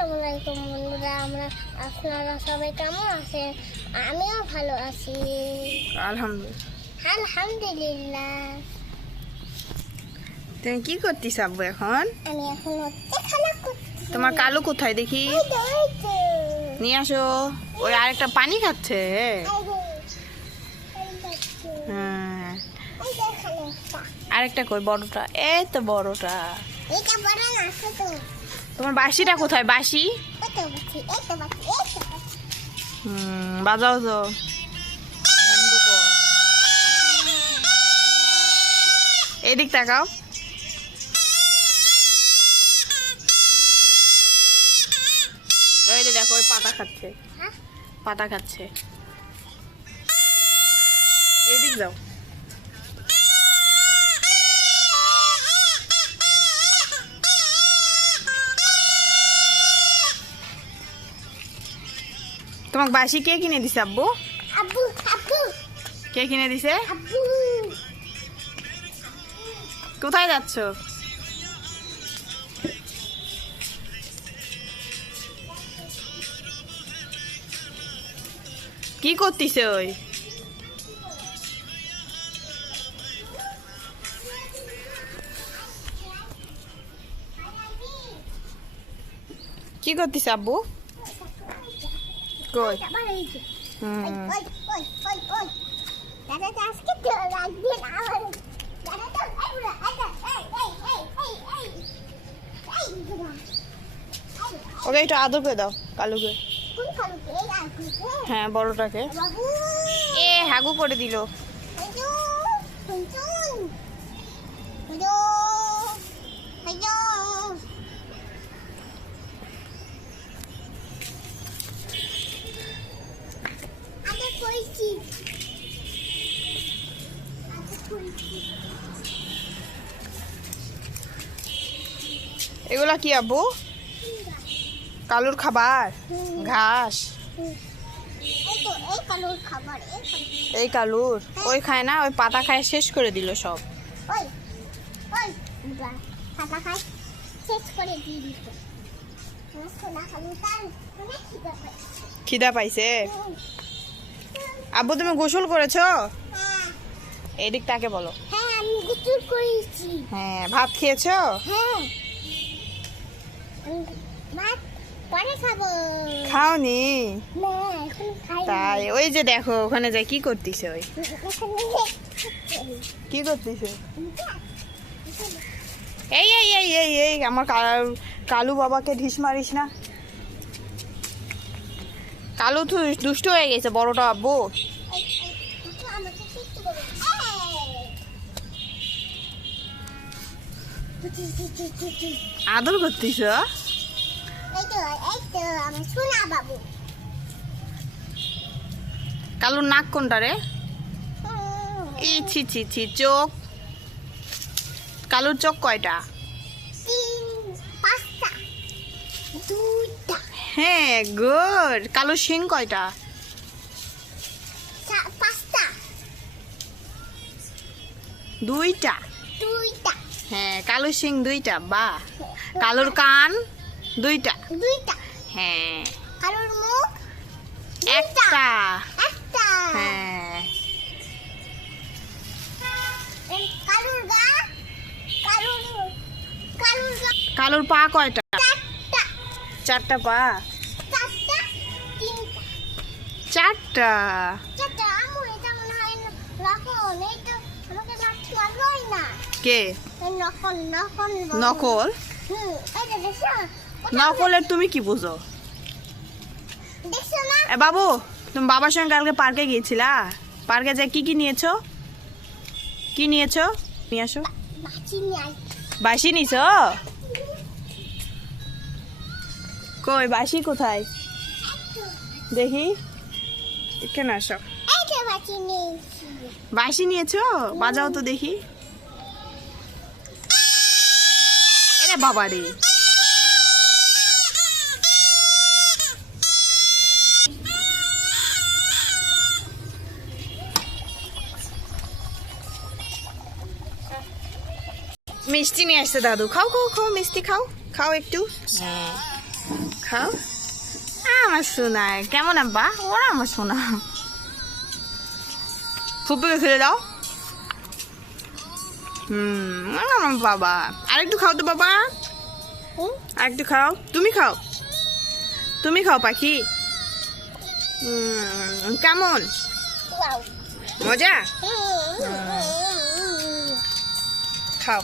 আসসালামু আলাইকুম বন্ধুরা, আপনারা সবাই কেমন আছেন? আমিও ভালো আছি, আলহামদুলিল্লাহ। তুমি কি করতিস আব্বু এখন? আমি এখন খেলা করছি। তোমার কালু কোথায় দেখি? নিয়ে আসো। ওই আরেকটা পানি খাচ্ছে। হ্যাঁ, আরেকটা কই? বড়টা। এই তো বড়টা। তোমার বাঁশিটা কোথায়? বাঁশি বাজাও তো। বন্ধ কর। এদিক তাকাও। ওই যে দেখো, ওই পাতা খাচ্ছে। পাতা খাচ্ছে। এদিক যাও। তোমাকে বাসি কে কিনে দিছে আব্বু? আব্বু আব্বু কে কিনে দিছে? আব্বু কোথায় যাচ্ছ? কি করতিছে ওই? কি করতিছে আব্বু? কই? ওকে একটু আদর করে দাও কালুকে। হ্যাঁ, বড়টাকে। এ হাগু করে দিল। এগুলা কি আব্বু? কালুর খাবার, ঘাস। এই কালুর ওই খায় না, ওই পাতা খায় শেষ করে দিল সব। খিদা পাইছে? আব্বু তুমি গোসল করেছো? এদিক তাকে বলো। হ্যাঁ, আমি গোসল করেছি। হ্যাঁ, ভাত খেয়েছো? হ্যাঁ, ভাত পরে খাবো। খাওনি? না, এখন খাই। তাই ওই যে দেখো ওখানে যাই কি করতিছে? ওই কি করতিছে? এই এই এই এই এই আমার কালু বাবাকে ঢিস মারিস না। কালু তো দুষ্ট হয়ে গেছে বড়টা আব্বু। আদর করতিস? কালুর নাক কোনটা রে? এই ছি ছি ছি, চোখ। কালুর চোখ কয়টা? হ্যাঁ, গুড। কালুর শিং কয়টা? দুইটা। হ্যাঁ, কালুর শিং দুইটা। বাহ। কালুর কান দুইটা। হ্যাঁ। কালুর মুখ একটা। একটা। হ্যাঁ। কালুর গা কালুর পা কয়টা? চারটা। চারটা পা। চারটা। আম্মু, এটা মনে হয় নকল। এইটা আমাকে লাঠি মারলোই না। কে? নকল। নকল? এইটা দেখছো? নকলের তুমি কি বুঝো? দেখছো না? এ বাবু, তুমি বাবার সঙ্গে কালকে পার্কে গিয়েছিলা? পার্কে যে কি কি নিয়েছো? কি নিয়েছো? নিয়ে আসো। বাসি নিছো? কই বাসি কোথায় দেখি? এখানে আসো। বাসি নিয়েছো? বাজাও তো দেখি। এরে বাবা রে। মিষ্টি নিয়ে আসছে দাদু। খাও খাও খাও, মিষ্টি খাও, খাও একটু। খাও। আমার সোনা কেমন আব্বা? ওরা আমার সোনা। ফুপুকে ফেলে দাও। আমার বাবা। আরেকটু খাও তো বাবা, আরেকটু খাও। তুমি খাও, তুমি খাও পাখি। কেমন মজা? খাও।